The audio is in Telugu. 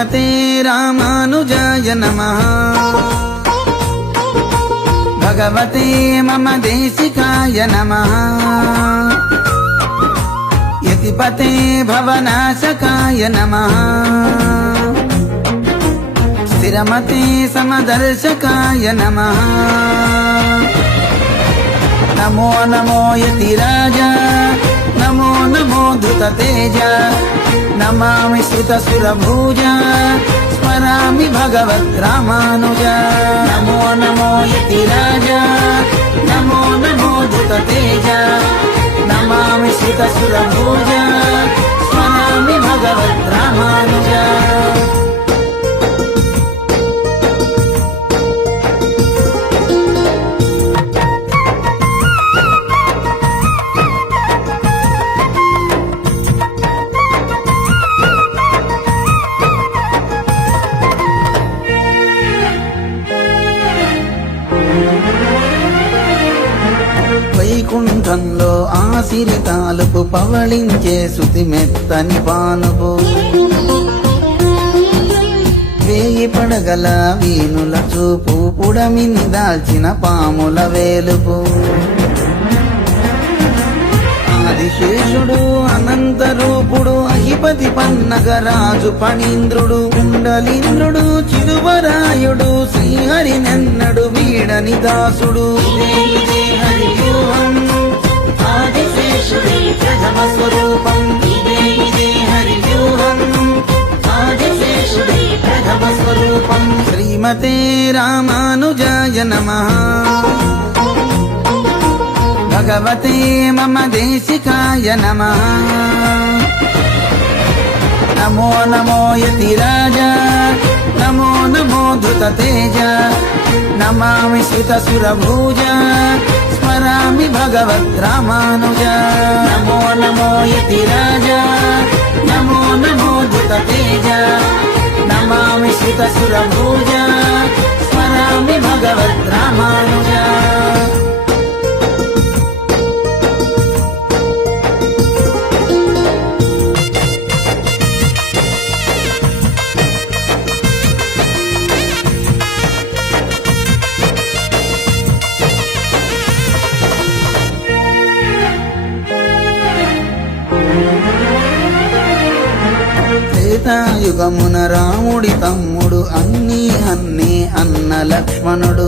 శ్రీమతే రామానుజాయ నమః భగవతే మమ దేశికాయ నమః యతిపతే భవనాశకాయ నమః స్థిరమతే సమదర్శకాయ నమః నమో నమో యతిరాజ నమో నమో ధృతతేజ నమామి శ్రుతసురభుజ స్మరామి భగవద్రామానుజ నమో నమో యతిరాజ నమో నమో ధృతతేజ నమామి శ్రుతసురభుజ స్మరామి భగవద్రామానుజ వైకుంఠంలో ఆసిరి తాలుపు పవళించే శృతి మెత్తని పానుపు వేయి పడగల వీనుల చూపు పుడమిని దాల్చిన పాముల వేలుపు ఆదిశేషుడు అనంత రూపుడు అహిపతి పన్నగరాజు పణీంద్రుడు కుండలీంద్రుడు చిరువరాయుడు శ్రీహరినెన్నడు వీడని దాసుడు ఆదిశేషుడి ప్రథమ స్వరూపం ఇదే హరివ్యూహం ఆదిశేషుడి ప్రథమ స్వరూపం శ్రీమతే రామానుజాయ నమః భగవతే మమ దేశికాయ నమః నమో నమో యతిరాజ నమో నమో ధృతతేజ నమామి శ్రుతసురభుజ స్మరామి భగవద్రామానుజ నమో నమో యతిరాజ నమో నమో ధృతతేజ నమామి శ్రుతసురభుజ స్మరామి భగవద్రామానుజ త్రేతాయుగమున రాముడి తమ్ముడు అన్నీ అన్న లక్ష్మణుడు